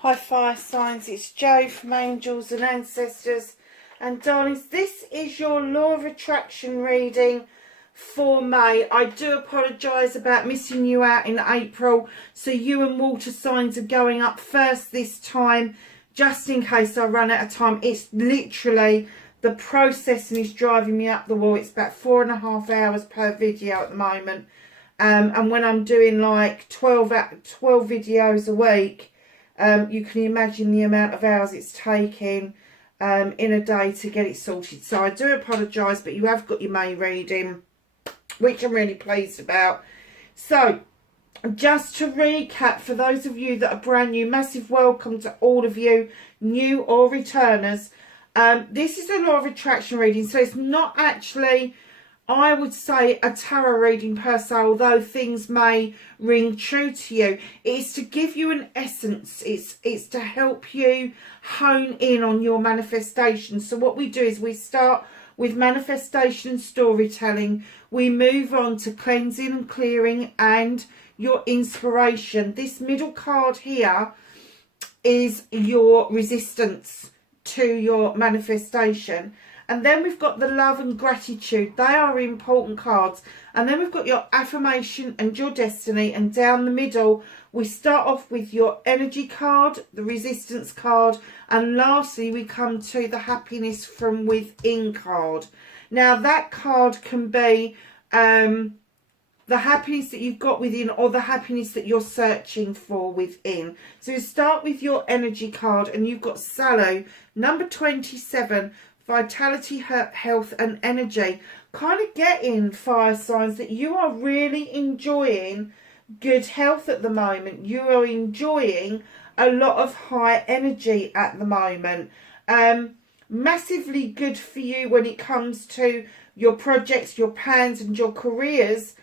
Hi fire signs, it's Jo from Angels and Ancestors, and darlings, this is your law of attraction reading for May. I do apologise about missing you out in April, so you and water signs are going up first this time, just in case I run out of time. It's literally, the processing is driving me up the wall. It's about 4.5 hours per video at the moment, and when I'm doing like 12 videos a week, you can imagine the amount of hours it's taking in a day to get it sorted. So I do apologise, but you have got your May reading, which I'm really pleased about. So just to recap, for those of you that are brand new, massive welcome to all of you, new or returners. This is a law of attraction reading, so it's not actually, I would say, a tarot reading per se, although things may ring true to you. It's to give you an essence. It's to help you hone in on your manifestation. So what we do is we start with manifestation and storytelling. We move on to cleansing and clearing and your inspiration. This middle card here is your resistance to your manifestation. And then we've got the love and gratitude. They are important cards. And then we've got your affirmation and your destiny. And down the middle, we start off with your energy card, the resistance card. And lastly, we come to the happiness from within card. Now, that card can be the happiness that you've got within, or the happiness that you're searching for within. So you start with your energy card, and you've got Sallow, number 27, vitality, health and energy. Kind of getting, fire signs, that you are really enjoying good health at the moment. You are enjoying a lot of high energy at the moment. Massively good for you when it comes to your projects, your plans and your careers.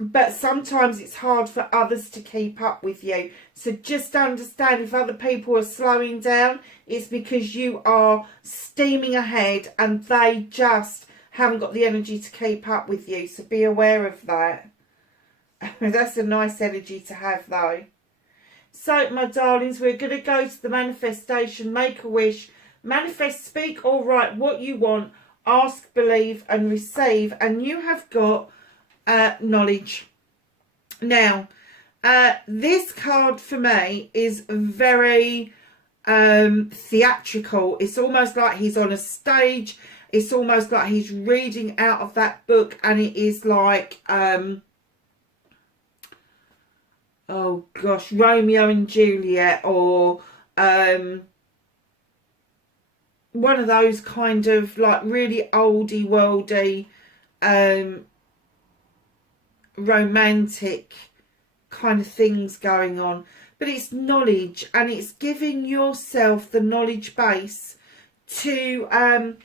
But sometimes it's hard for others to keep up with you. So just understand, if other people are slowing down, it's because you are steaming ahead and they just haven't got the energy to keep up with you. So be aware of that. That's a nice energy to have though. So my darlings, we're going to go to the manifestation. Make a wish, manifest, speak or write what you want, ask, believe and receive. And you have got knowledge. Now, this card for me is very theatrical. It's almost like he's on a stage. It's almost like he's reading out of that book, and it is like oh gosh, Romeo and Juliet, or one of those kind of like really oldie worldy romantic kind of things going on. But it's knowledge, and it's giving yourself the knowledge base to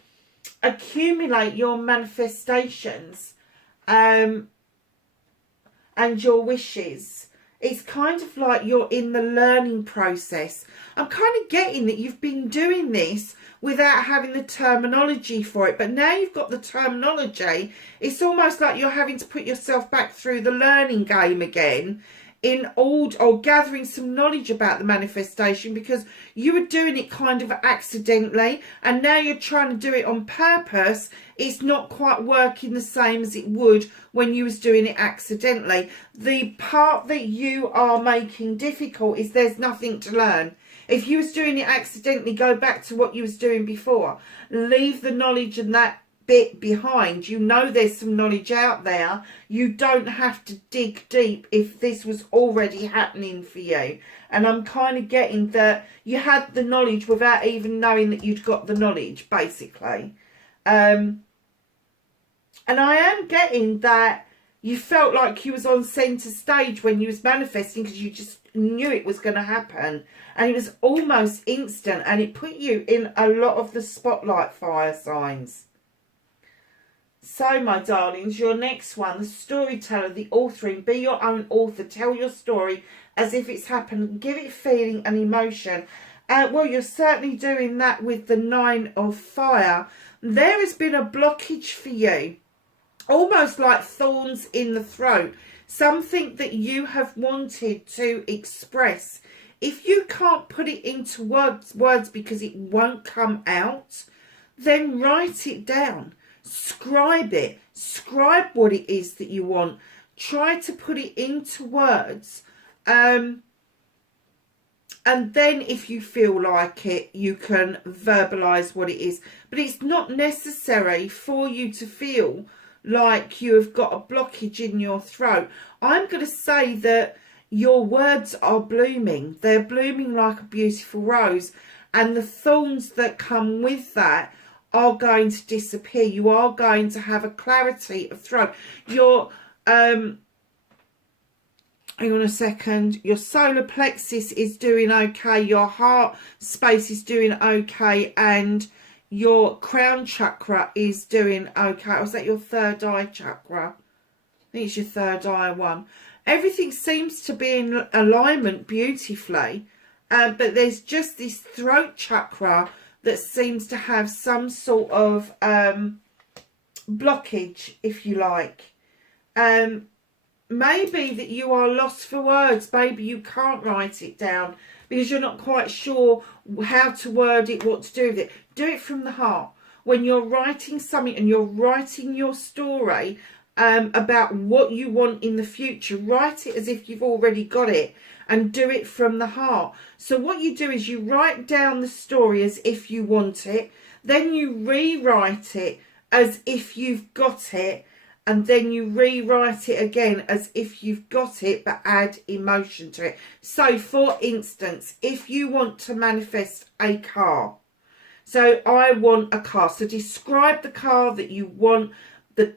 accumulate your manifestations and your wishes. It's kind of like you're in the learning process. I'm kind of getting that you've been doing this without having the terminology for it. But now you've got the terminology, it's almost like you're having to put yourself back through the learning game again, in order, or gathering some knowledge about the manifestation, because you were doing it kind of accidentally and now you're trying to do it on purpose. It's not quite working the same as it would when you was doing it accidentally. The part that you are making difficult is there's nothing to learn. If you was doing it accidentally, go back to what you was doing before. Leave the knowledge and that bit behind. You know there's some knowledge out there. You don't have to dig deep if this was already happening for you. And I'm kind of getting that you had the knowledge without even knowing that you'd got the knowledge, basically. And I am getting that you felt like you was on centre stage when you was manifesting, because you just knew it was going to happen, and it was almost instant, and it put you in a lot of the spotlight, fire signs. So my darlings, your next one, the storyteller, the authoring. Be your own author. Tell your story as if it's happened. Give it feeling and emotion. Well, you're certainly doing that with the 9 of fire. There has been a blockage for you, almost like thorns in the throat. Something that you have wanted to express If you can't put it into words because it won't come out, then write it down. Scribe it. Scribe what it is that you want. Try to put it into words. And then if you feel like it, you can verbalize what it is. But it's not necessary for you to feel like you have got a blockage in your throat. I'm going to say that your words are blooming. They're blooming like a beautiful rose. And the thorns that come with that are going to disappear. You are going to have a clarity of throat. Your, hang on a second. Your solar plexus is doing okay. Your heart space is doing okay. And your crown chakra is doing okay. Or is that your third eye chakra? I think it's your third eye one. Everything seems to be in alignment beautifully, but there's just this throat chakra that seems to have some sort of blockage, if you like. Maybe that you are lost for words. Maybe you can't write it down because you're not quite sure how to word it, what to do with it. Do it from the heart. When you're writing something and you're writing your story, about what you want in the future, write it as if you've already got it and do it from the heart. So what you do is you write down the story as if you want it, then you rewrite it as if you've got it, and then you rewrite it again as if you've got it but add emotion to it. So for instance, if you want to manifest a car, so I want a car, so describe the car that you want,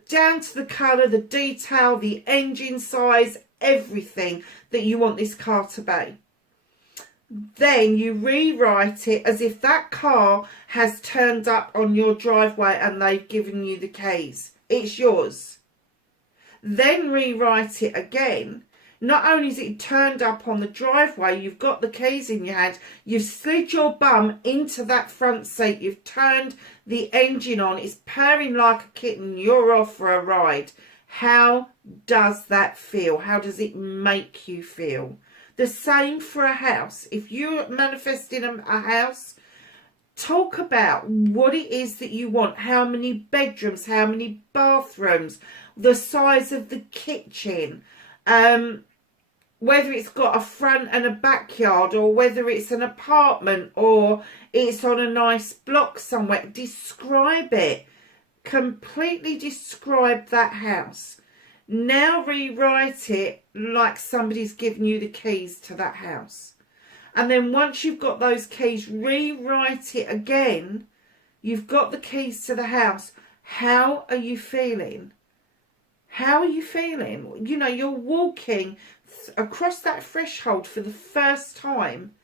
down to the colour, the detail, the engine size, everything that you want this car to be. Then you rewrite it as if that car has turned up on your driveway and they've given you the keys. It's yours. Then rewrite it again. Not only is it turned up on the driveway, you've got the keys in your hand, you've slid your bum into that front seat, you've turned the engine on, it's purring like a kitten, you're off for a ride. How does that feel? How does it make you feel? The same for a house. If you're manifesting a house, talk about what it is that you want, how many bedrooms, how many bathrooms, the size of the kitchen, whether it's got a front and a backyard, or whether it's an apartment, or it's on a nice block somewhere. Describe it. Completely describe that house. Now rewrite it like somebody's given you the keys to that house. And then once you've got those keys, rewrite it again. You've got the keys to the house. How are you feeling? How are you feeling? You know, you're walking across that threshold for the first time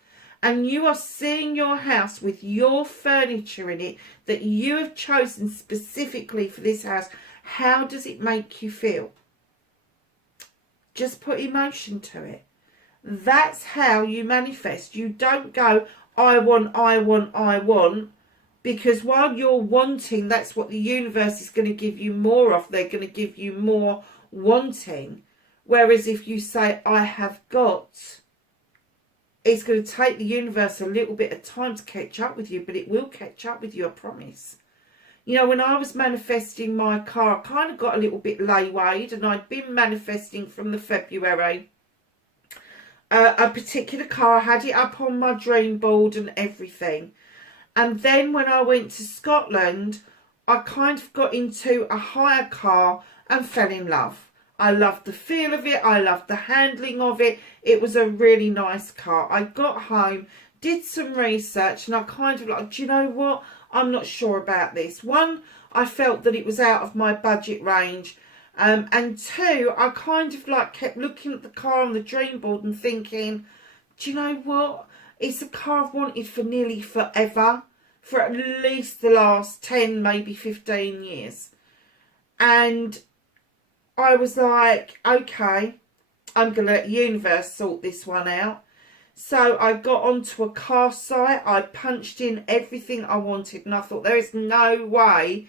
and you are seeing your house with your furniture in it that you have chosen specifically for this house. How does it make you feel? Just put emotion to it. That's how you manifest. You don't go, I want, I want, I want, because while you're wanting, that's what the universe is going to give you more of. They're going to give you more wanting. Whereas if you say, I have got, it's going to take the universe a little bit of time to catch up with you, but it will catch up with you, I promise. You know, when I was manifesting my car, I kind of got a little bit laywayed, and I'd been manifesting from the February. A particular car, I had it up on my dream board and everything. And then when I went to Scotland, I kind of got into a hire car and fell in love. I loved the feel of it. I loved the handling of it. It was a really nice car. I got home, did some research, and I kind of like, do you know what? I'm not sure about this. One, I felt that it was out of my budget range. And two, I kind of like kept looking at the car on the dream board and thinking, do you know what? It's a car I've wanted for nearly forever. For at least the last 10, maybe 15 years. And I was like, okay, I'm going to let the universe sort this one out. So I got onto a car site. I punched in everything I wanted. And I thought, there is no way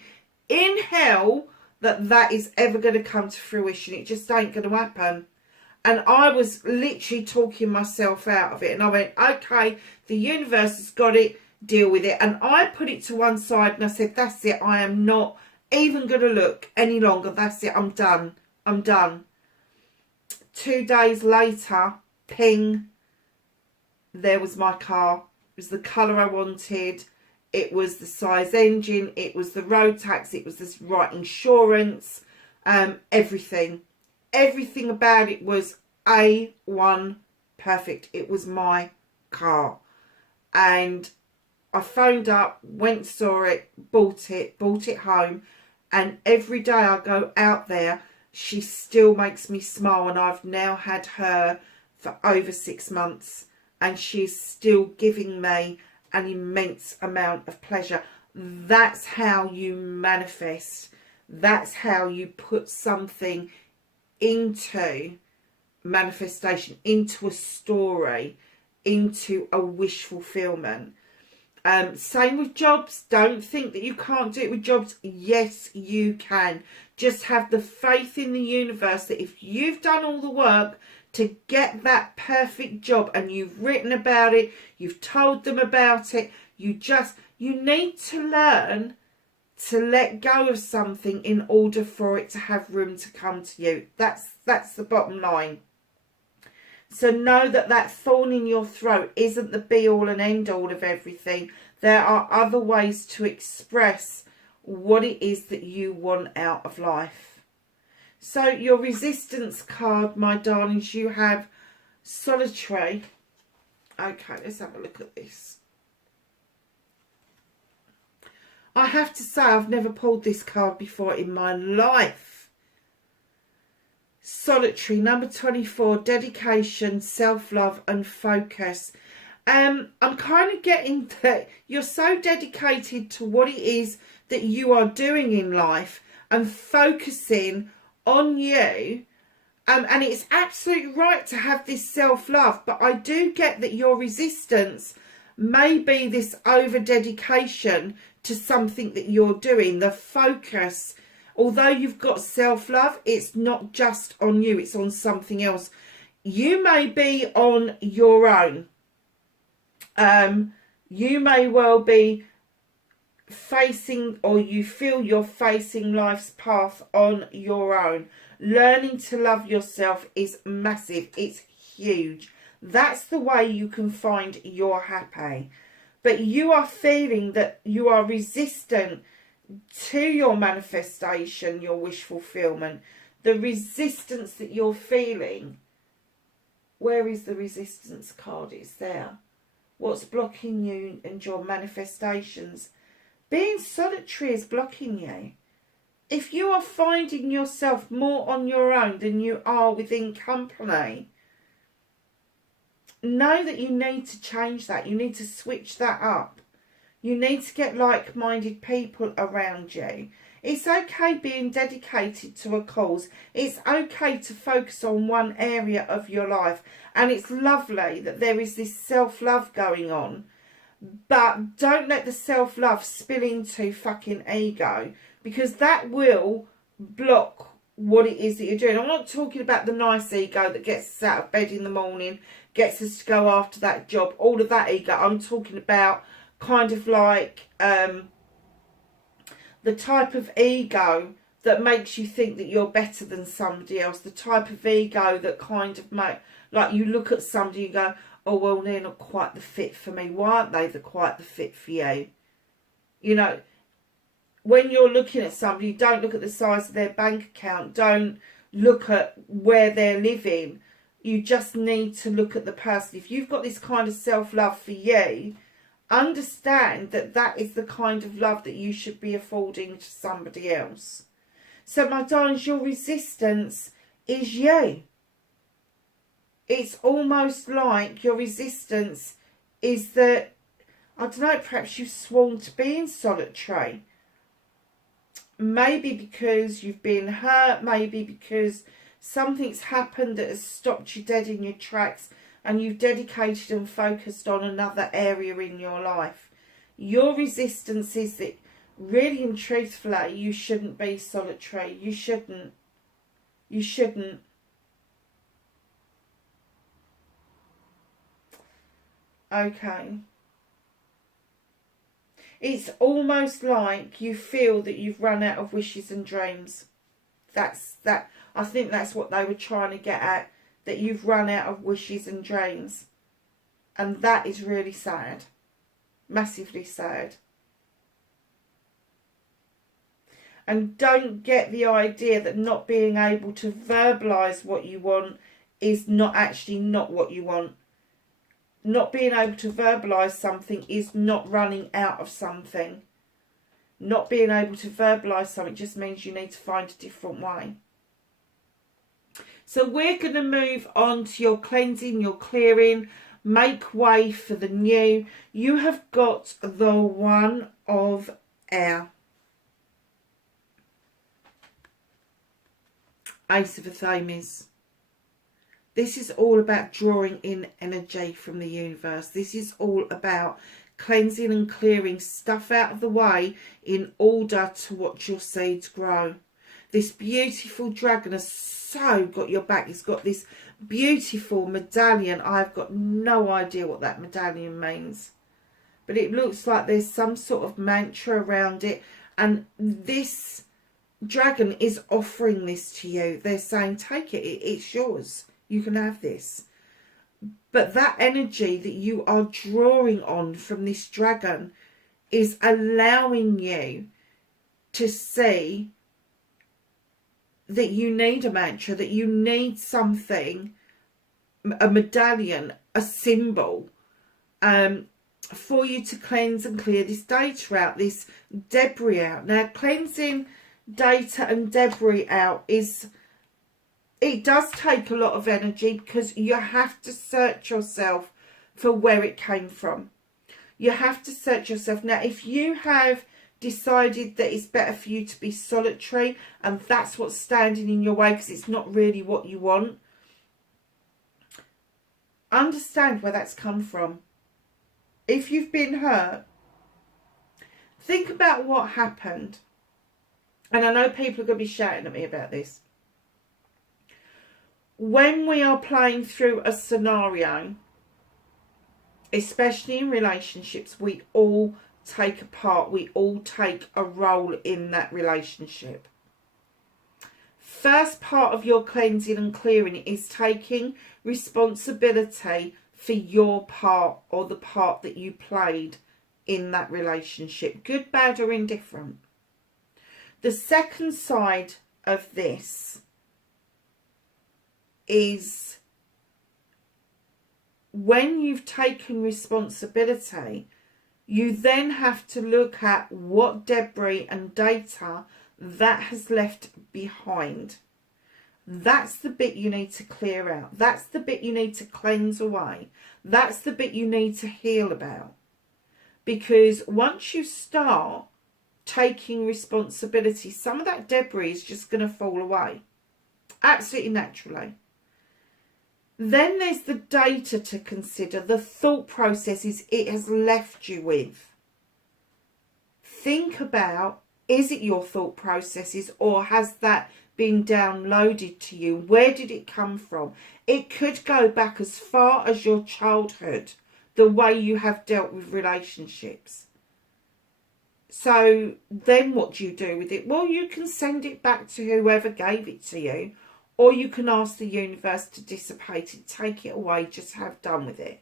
in hell that is ever going to come to fruition. It just ain't going to happen. And I was literally talking myself out of it. And I went, okay, the universe has got it, deal with it. And I put it to one side and I said, that's it. I am not even going to look any longer. That's it. I'm done. I'm done. 2 days later, ping, there was my car. It was the colour I wanted. It was the size engine. It was the road tax. It was the right insurance. Everything. Everything about it was A1 perfect. It was my car. And I phoned up, went, saw it, bought it home. And every day I go out there, she still makes me smile. And I've now had her for over 6 months. And she's still giving me an immense amount of pleasure. That's how you manifest. That's how you put something into manifestation, into a story, into a wish fulfillment. Same with jobs. Don't think that you can't do it with jobs. Yes, you can. Just have the faith in the universe that if you've done all the work to get that perfect job and you've written about it, you've told them about it, you need to learn to let go of something in order for it to have room to come to you. That's the bottom line. So know that that thorn in your throat isn't the be all and end all of everything. There are other ways to express what it is that you want out of life. So your resistance card, my darlings, you have solitary. Okay, let's have a look at this. I have to say I've never pulled this card before in my life. Solitary, number 24, dedication, self-love and focus. I'm kind of getting that you're so dedicated to what it is that you are doing in life and focusing on you. And it's absolutely right to have this self-love, but I do get that your resistance may be this over-dedication to something that you're doing. The focus, although you've got self-love, it's not just on you, it's on something else. You may be on your own. You may well be facing, or you feel you're facing life's path on your own. Learning to love yourself is massive. It's huge. That's the way you can find you're happy. But you are feeling that you are resistant to your manifestation, your wish fulfillment. The resistance that you're feeling. Where is the resistance card? It's there. What's blocking you and your manifestations? Being solitary is blocking you. If you are finding yourself more on your own than you are within company, know that you need to change that. You need to switch that up. You need to get like-minded people around you. It's okay being dedicated to a cause. It's okay to focus on one area of your life. And it's lovely that there is this self-love going on. But don't let the self-love spill into fucking ego, because that will block what it is that you're doing. I'm not talking about the nice ego that gets us out of bed in the morning, gets us to go after that job, all of that ego. I'm talking about kind of like the type of ego that makes you think that you're better than somebody else. The type of ego that kind of like you look at somebody and go, oh, well, they're not quite the fit for me. Why aren't they quite the fit for you? You know, when you're looking at somebody, don't look at the size of their bank account. Don't look at where they're living. You just need to look at the person. If you've got this kind of self-love for you, understand that that is the kind of love that you should be affording to somebody else. So, my darlings, your resistance is you. It's almost like your resistance is that, I don't know, perhaps you've sworn to being solitary. Maybe because you've been hurt, maybe because something's happened that has stopped you dead in your tracks and you've dedicated and focused on another area in your life. Your resistance is that really and truthfully, you shouldn't be solitary. You shouldn't. You shouldn't. Okay. It's almost like you feel that you've run out of wishes and dreams. I think that's what they were trying to get at, that you've run out of wishes and dreams. And that is really sad. Massively sad. And don't get the idea that not being able to verbalise what you want is not actually not what you want. Not being able to verbalise something is not running out of something. Not being able to verbalise something just means you need to find a different way. So we're going to move on to your cleansing, your clearing, make way for the new. You have got the One of Air. Ace of Affirmation. This is all about drawing in energy from the universe. This is all about cleansing and clearing stuff out of the way in order to watch your seeds grow. This beautiful dragon has so got your back. It's got this beautiful medallion. I've got no idea what that medallion means, but it looks like there's some sort of mantra around it, and this dragon is offering this to you. They're saying, take it, it's yours, you can have this. But that energy that you are drawing on from this dragon is allowing you to see that you need a mantra, that you need something, a medallion, a symbol, for you to cleanse and clear this data out, this debris out. Now, cleansing data and debris out it does take a lot of energy, because you have to search yourself for where it came from. You have to search yourself. Now, if you have decided that it's better for you to be solitary and that's what's standing in your way because it's not really what you want, understand where that's come from. If you've been hurt, think about what happened. And I know people are going to be shouting at me about this. When we are playing through a scenario, especially in relationships, we all take a part. We all take a role in that relationship. First part of your cleansing and clearing is taking responsibility for your part, or the part that you played in that relationship, good, bad or indifferent. The second side of this is when you've taken responsibility, you then have to look at what debris and data that has left behind. That's the bit you need to clear out. That's the bit you need to cleanse away. That's the bit you need to heal about. Because once you start taking responsibility, some of that debris is just going to fall away. Absolutely naturally. Then there's the data to consider, the thought processes it has left you with. Think about, is it your thought processes, or has that been downloaded to you? Where did it come from? It could go back as far as your childhood, the way you have dealt with relationships. So then what do you do with it? Well, you can send it back to whoever gave it to you, or you can ask the universe to dissipate it, take it away, just have done with it.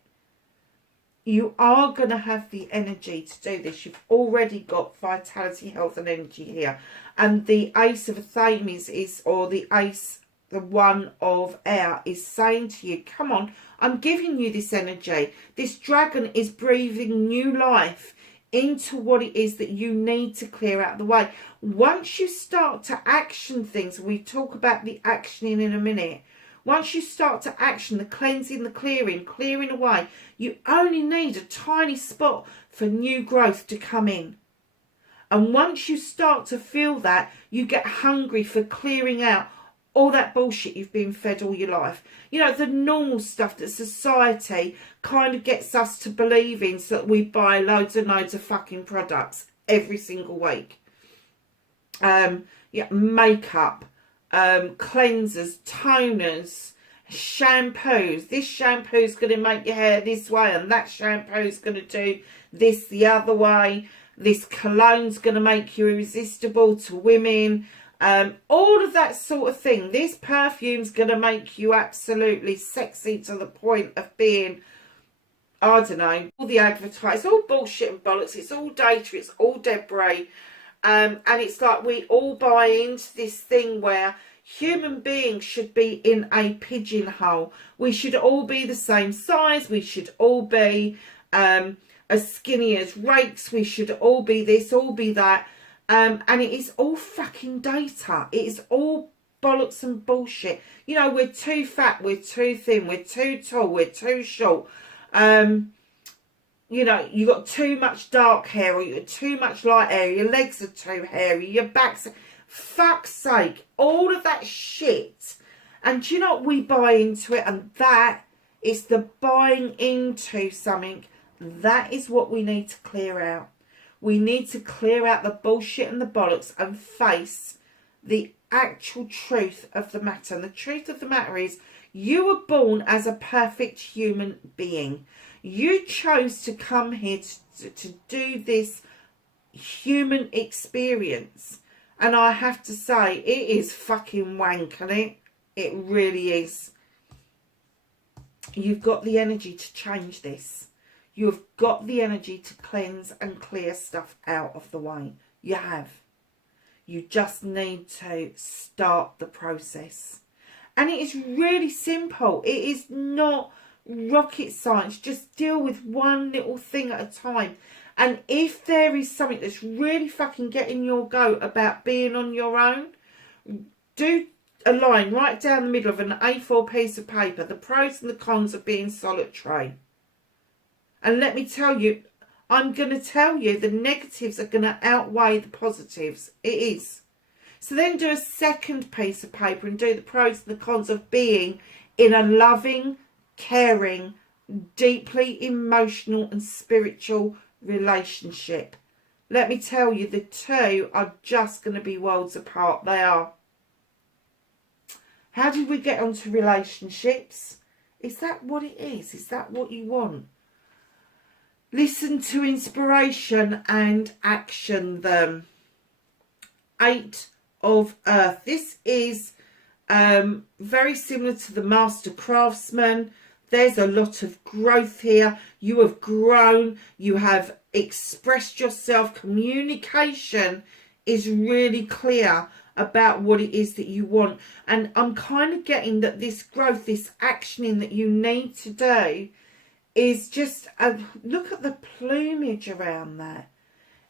You are going to have the energy to do this. You've already got vitality, health and energy here. And the Ace of Affirmation is, or the Ace, the One of Air, is saying to you, come on, I'm giving you this energy. This dragon is breathing new life into what it is that you need to clear out of the way. Once you start to action things, we talk about the actioning in a minute. Once you start to action the cleansing, the clearing away, you only need a tiny spot for new growth to come in. And once you start to feel that, you get hungry for clearing out all that bullshit you've been fed all your life. You know, the normal stuff that society kind of gets us to believe in, so that we buy loads and loads of fucking products every single week. Makeup, cleansers, toners, shampoos. This shampoo is going to make your hair this way, and that shampoo is going to do this the other way. This cologne's going to make you irresistible to women. All of that sort of thing. This perfume's going to make you absolutely sexy to the point of being, I don't know, all the advertising. It's all bullshit and bollocks. It's all data. It's all debris. And it's like we all buy into this thing where human beings should be in a pigeonhole. We should all be the same size. We should all be as skinny as rakes. We should all be this, all be that. And it is all fucking data. It is all bollocks and bullshit. You know, we're too fat, we're too thin, we're too tall, we're too short. You know, you got too much dark hair, or you got too much light hair, your legs are too hairy, your back's... Fuck's sake, all of that shit. And do you know what? We buy into it, and that is the buying into something. That is what we need to clear out. We need to clear out the bullshit and the bollocks and face the actual truth of the matter. And the truth of the matter is, you were born as a perfect human being. You chose to come here to do this human experience. And I have to say, it is fucking wank, isn't it? It really is. You've got the energy to change this. You've got the energy to cleanse and clear stuff out of the way. You have. You just need to start the process. And it is really simple. It is not rocket science. Just deal with one little thing at a time. And if there is something that's really fucking getting your goat about being on your own, do a line right down the middle of an A4 piece of paper, the pros and the cons of being solitary. And let me tell you, I'm going to tell you the negatives are going to outweigh the positives. It is. So then do a second piece of paper and do the pros and the cons of being in a loving, caring, deeply emotional and spiritual relationship. Let me tell you, the two are just going to be worlds apart. They are. How did we get onto relationships? Is that what it is? Is that what you want? Listen to inspiration and action them. 8 of Earth. This is very similar to the Master Craftsman. There's a lot of growth here. You have grown. You have expressed yourself. Communication is really clear about what it is that you want. And I'm kind of getting that this growth, this actioning that you need to do is just, look at the plumage around that.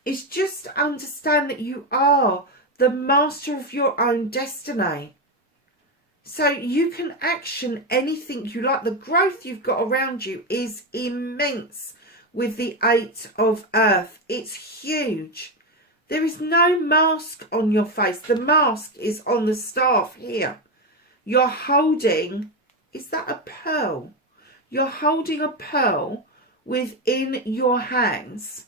It's just understand that you are the master of your own destiny. So you can action anything you like. The growth you've got around you is immense with the 8 of Earth. It's huge. There is no mask on your face. The mask is on the staff here. You're holding, is that a pearl? You're holding a pearl within your hands.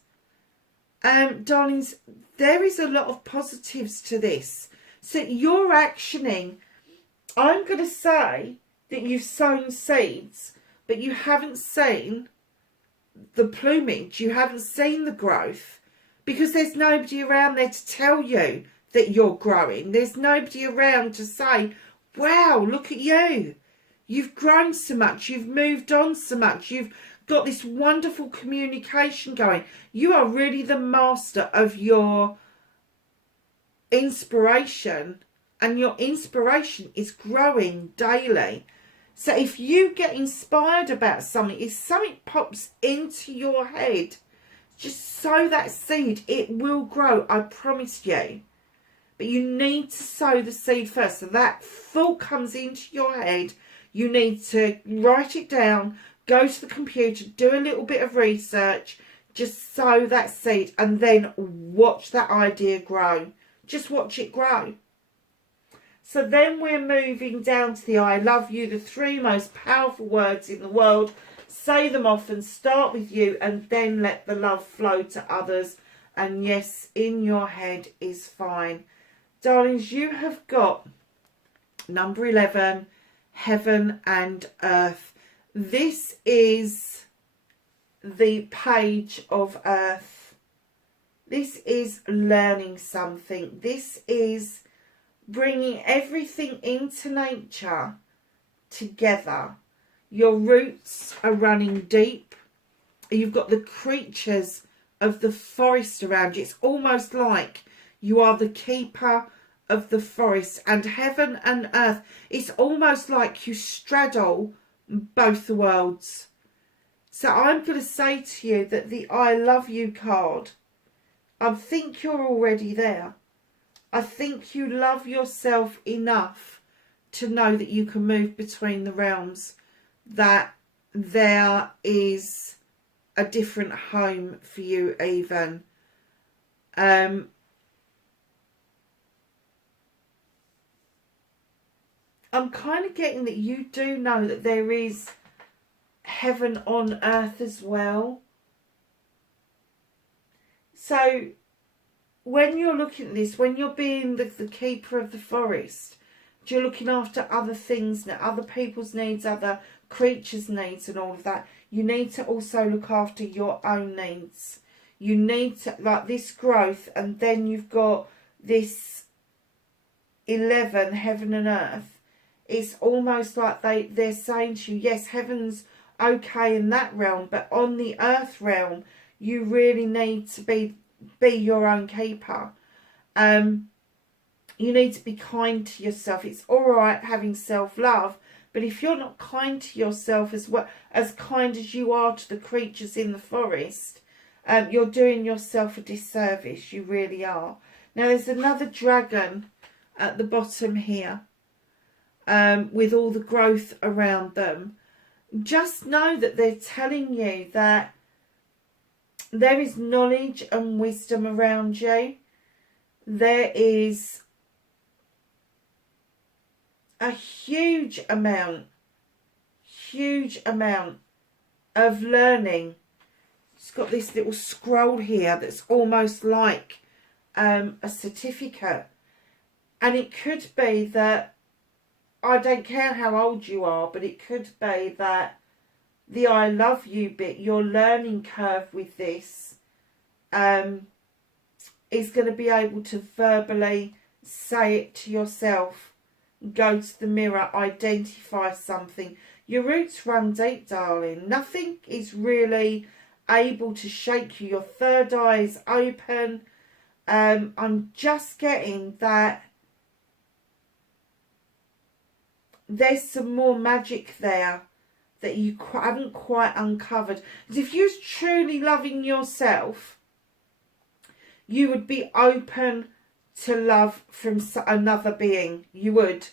Darlings, there is a lot of positives to this. So you're actioning. I'm going to say that you've sown seeds, but you haven't seen the plumage. You haven't seen the growth because there's nobody around there to tell you that you're growing. There's nobody around to say, wow, look at you. You've grown so much. You've moved on so much. You've got this wonderful communication going. You are really the master of your inspiration. And your inspiration is growing daily. So if you get inspired about something, if something pops into your head, just sow that seed. It will grow, I promise you. But you need to sow the seed first. So that thought comes into your head. You need to write it down, go to the computer, do a little bit of research, just sow that seed and then watch that idea grow. Just watch it grow. So then we're moving down to the I love you, the 3 most powerful words in the world. Say them often, start with you, and then let the love flow to others. And yes, in your head is fine. Darlings, you have got number 11 heaven and earth. This is the page of earth. This is learning something. This is bringing everything into nature together. Your roots are running deep. You've got the creatures of the forest around you. It's almost like you are the keeper of the forest, and heaven and earth. It's almost like you straddle both the worlds. So I'm going to say to you that the I love you card, I think you're already there. I think you love yourself enough to know that you can move between the realms, that there is a different home for you even. I'm kind of getting that you do know that there is heaven on earth as well. So when you're looking at this, when you're being the keeper of the forest, you're looking after other things, other people's needs, other creatures' needs and all of that. You need to also look after your own needs. You need to, like this growth, and then you've got this 11, heaven and earth. It's almost like they're saying to you, yes, heaven's okay in that realm, but on the earth realm, you really need to be your own keeper. You need to be kind to yourself. It's all right having self-love, but if you're not kind to yourself as well, as kind as you are to the creatures in the forest, you're doing yourself a disservice. You really are. Now, there's another dragon at the bottom here. With all the growth around them. Just know that they're telling you that there is knowledge and wisdom around you. There is a huge amount of learning. It's got this little scroll here that's almost like a certificate. And it could be that, I don't care how old you are, but it could be that the I love you bit, your learning curve with this, is going to be able to verbally say it to yourself, go to the mirror, identify something. Your roots run deep, darling. Nothing is really able to shake you. Your third eye is open. I'm just getting that there's some more magic there that you haven't quite uncovered. Because if you're truly loving yourself, you would be open to love from another being. You would.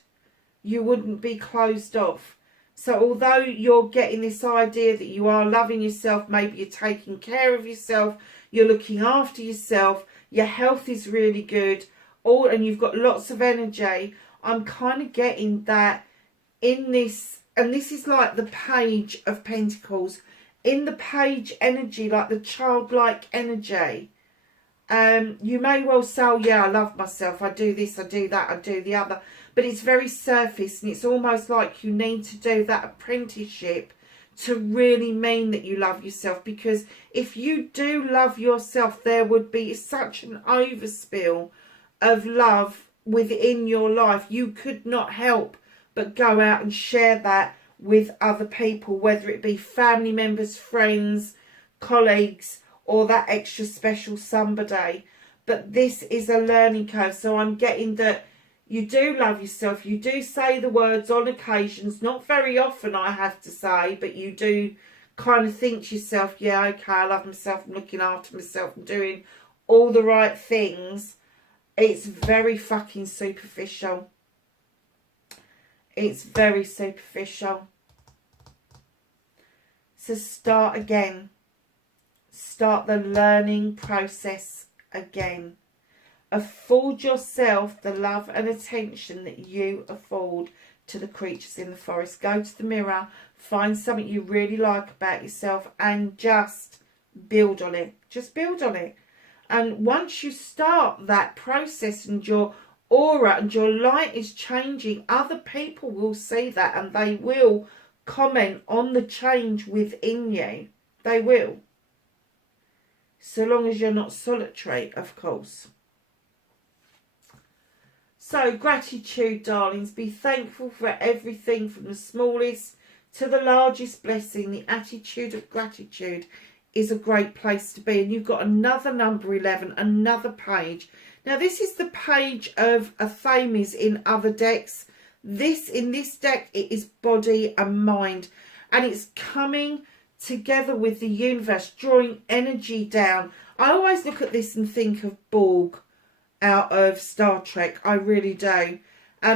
You wouldn't be closed off. So although you're getting this idea that you are loving yourself, maybe you're taking care of yourself, you're looking after yourself, your health is really good, and you've got lots of energy, I'm kind of getting that in this, and this is like the Page of Pentacles, in the page energy, like the childlike energy, you may well say, oh yeah, I love myself, I do this, I do that, I do the other, but it's very surface, and it's almost like you need to do that apprenticeship to really mean that you love yourself. Because if you do love yourself, there would be such an overspill of love within your life. You could not help but go out and share that with other people, whether it be family members, friends, colleagues, or that extra special somebody. But this is a learning curve. So I'm getting that you do love yourself. You do say the words on occasions, not very often, I have to say, but you do kind of think to yourself, yeah, okay, I love myself, I'm looking after myself, I'm doing all the right things. It's very fucking superficial. It's very superficial. So start again. Start the learning process again. Afford yourself the love and attention that you afford to the creatures in the forest. Go to the mirror, find something you really like about yourself, and just build on it. Just build on it. And once you start that process and you're aura and your light is changing, other people will see that and they will comment on the change within you. They will. So long as you're not solitary, of course. So, gratitude, darlings. Be thankful for everything from the smallest to the largest blessing. The attitude of gratitude is a great place to be. And you've got another number 11, another page. Now, this is the page of Affirmation in other decks. In this deck, it is body and mind. And it's coming together with the universe, drawing energy down. I always look at this and think of Borg out of Star Trek. I really do.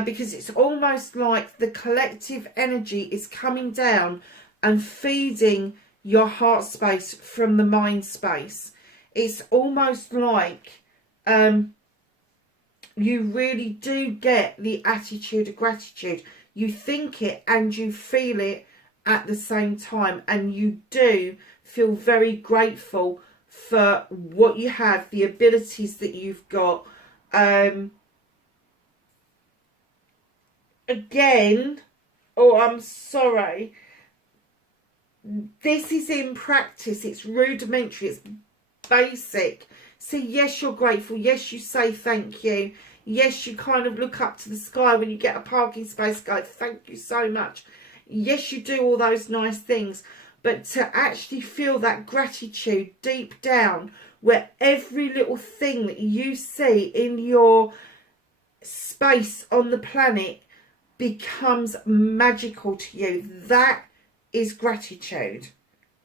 Because it's almost like the collective energy is coming down and feeding your heart space from the mind space. It's almost like you really do get the attitude of gratitude. You think it and you feel it at the same time, and you do feel very grateful for what you have, the abilities that you've got. Again, I'm sorry, this is in practice, it's rudimentary, it's basic. So yes, you're grateful, yes, you say thank you, yes, you kind of look up to the sky when you get a parking space, go thank you so much. Yes, you do all those nice things, but to actually feel that gratitude deep down, where every little thing that you see in your space on the planet becomes magical to you, that is gratitude.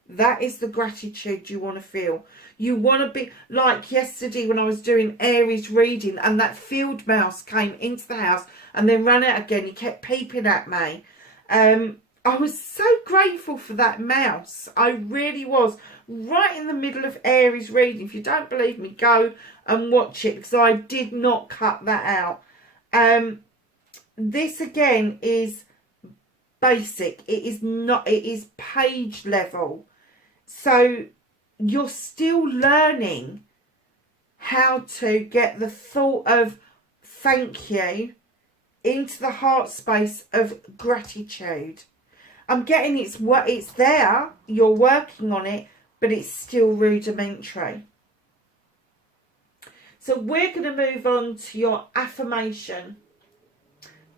That is the gratitude you want to feel. You want to be like yesterday when I was doing Aries reading and that field mouse came into the house and then ran out again. He kept peeping at me. I was so grateful for that mouse. I really was. Right in the middle of Aries reading. If you don't believe me, go and watch it, because I did not cut that out. This again is basic. It is not. It is page level. So you're still learning how to get the thought of thank you into the heart space of gratitude. I'm getting it's there, you're working on it, but it's still rudimentary. So we're going to move on to your affirmation.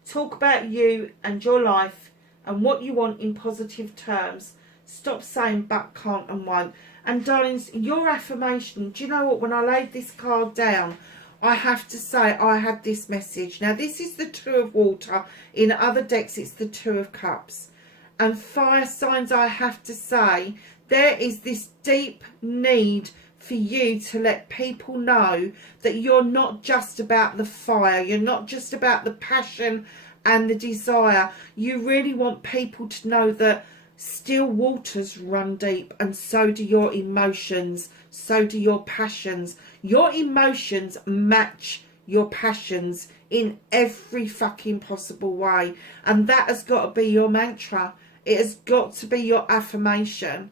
Talk about you and your life and what you want in positive terms. Stop saying but, can't and won't. And darlings, your affirmation, do you know what? When I laid this card down, I have to say I had this message. Now, this is the Two of Water. In other decks, it's the Two of Cups. And fire signs, I have to say, there is this deep need for you to let people know that you're not just about the fire. You're not just about the passion and the desire. You really want people to know that still waters run deep, and so do your emotions, so do your passions. Your emotions match your passions in every fucking possible way. And that has got to be your mantra. It has got to be your affirmation.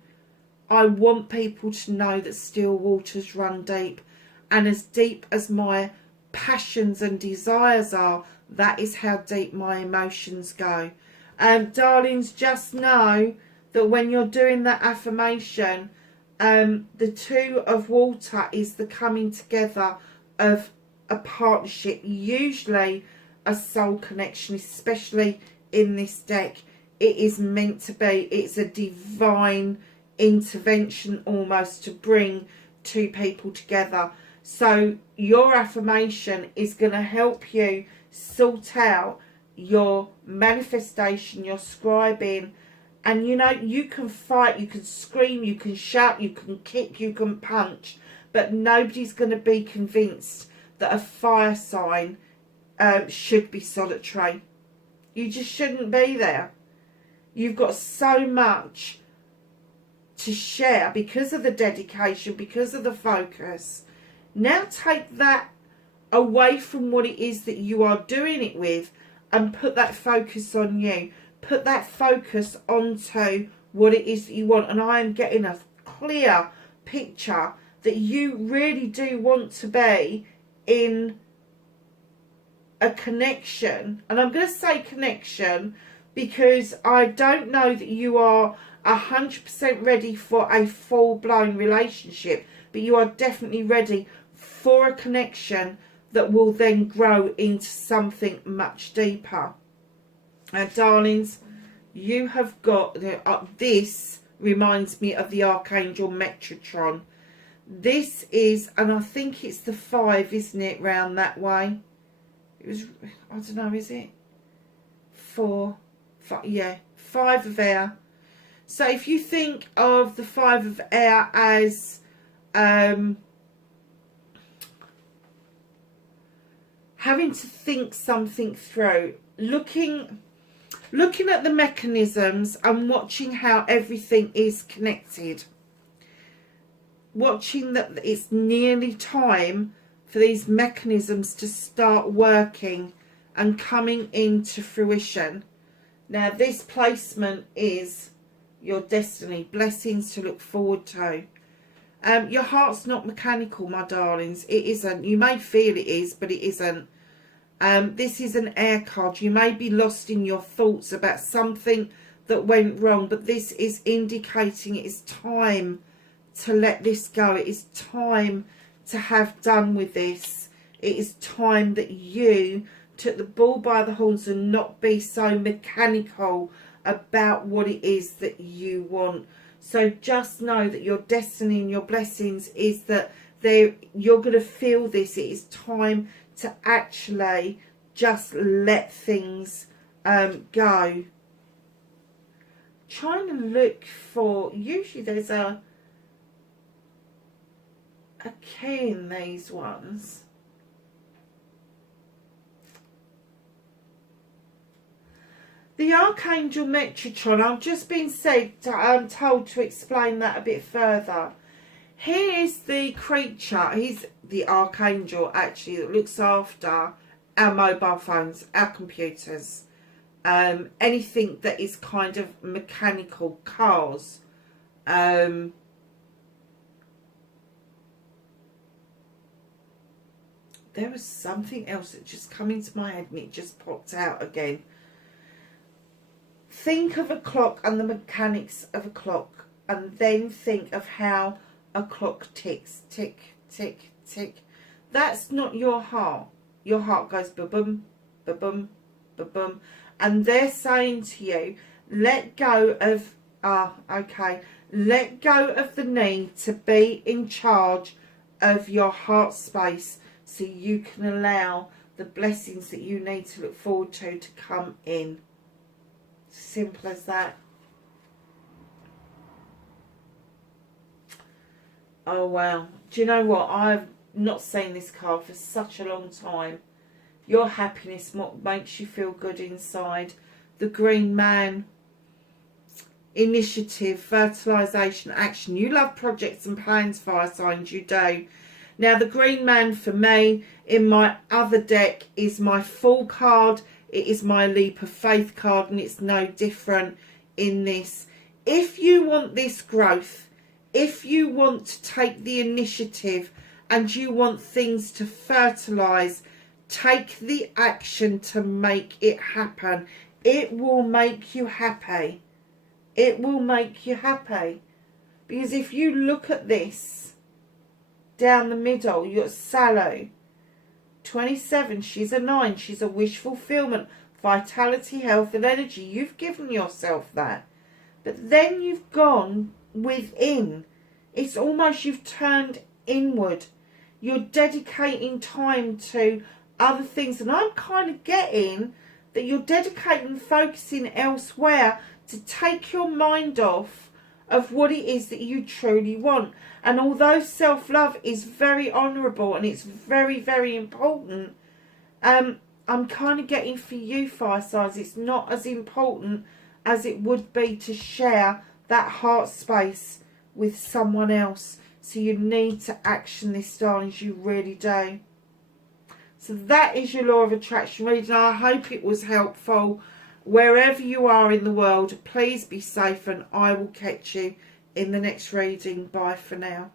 I want people to know that still waters run deep. And as deep as my passions and desires are, that is how deep my emotions go. Darlings, just know that when you're doing that affirmation, the Two of Water is the coming together of a partnership, usually a soul connection, especially in this deck. It is meant to be. It's a divine intervention almost to bring two people together. So your affirmation is going to help you sort out your manifestation, your scribing. And you know, you can fight, you can scream, you can shout, you can kick, you can punch, but nobody's going to be convinced that a fire sign should be solitary. You just shouldn't be there. You've got so much to share because of the dedication, because of the focus. Now take that away from what it is that you are doing it with and put that focus on you. Put that focus onto what it is that you want. And I am getting a clear picture that you really do want to be in a connection, and I'm going to say connection because I don't know that you are 100% ready for a full-blown relationship, but you are definitely ready for a connection that will then grow into something much deeper. Now, darlings, you have got this reminds me of the Archangel Metrotron. This is, and I think it's the 5, isn't it, round that way? It was, I don't know, is it 4, 5? Yeah, 5 of air. So if you think of the 5 of air as having to think something through, looking at the mechanisms and watching how everything is connected, watching that it's nearly time for these mechanisms to start working and coming into fruition. Now, this placement is your destiny, blessings to look forward to. Your heart's not mechanical, my darlings. It isn't. You may feel it is, but it isn't. This is an air card. You may be lost in your thoughts about something that went wrong, but this is indicating it is time to let this go. It is time to have done with this. It is time that you took the bull by the horns and not be so mechanical about what it is that you want. So just know that your destiny and your blessings is that you're going to feel this. It is time to actually just let things go. Trying to look for, usually there's a key in these ones. The Archangel Metrotron, I've just been told to explain that a bit further. Here is the creature, he's the Archangel actually, that looks after our mobile phones, our computers, anything that is kind of mechanical, cars. There was something else that just came into my head and it just popped out again. Think of a clock and the mechanics of a clock, and then think of how a clock ticks. Tick, tick, tick. That's not your heart. Your heart goes ba-boom, ba-boom, ba-boom. And they're saying to you, let go of, let go of the need to be in charge of your heart space so you can allow the blessings that you need to look forward to come in. Simple as that. Oh wow, do you know what, I've not seen this card for such a long time. Your happiness, what makes you feel good inside. The Green Man, initiative, fertilization, action. You love projects and plans, fire signs, you do. Now the Green Man for me in my other deck is my Fool card. It is my Leap of Faith card, and it's no different in this. If you want this growth, if you want to take the initiative and you want things to fertilize, take the action to make it happen. It will make you happy. It will make you happy. Because if you look at this, down the middle, you've got Salo. 27, she's a 9. She's a wish fulfillment, vitality, health and energy. You've given yourself that. But then you've gone within. It's almost you've turned inward. You're dedicating time to other things. And I'm kind of getting that you're dedicating, focusing elsewhere to take your mind off of what it is that you truly want. And although self-love is very honourable and it's very, very important, I'm kind of getting for you, fire signs, it's not as important as it would be to share that heart space with someone else. So you need to action this, darlings, you really do. So that is your law of attraction reading. I hope it was helpful. Wherever you are in the world, please be safe, and I will catch you in the next reading. Bye for now.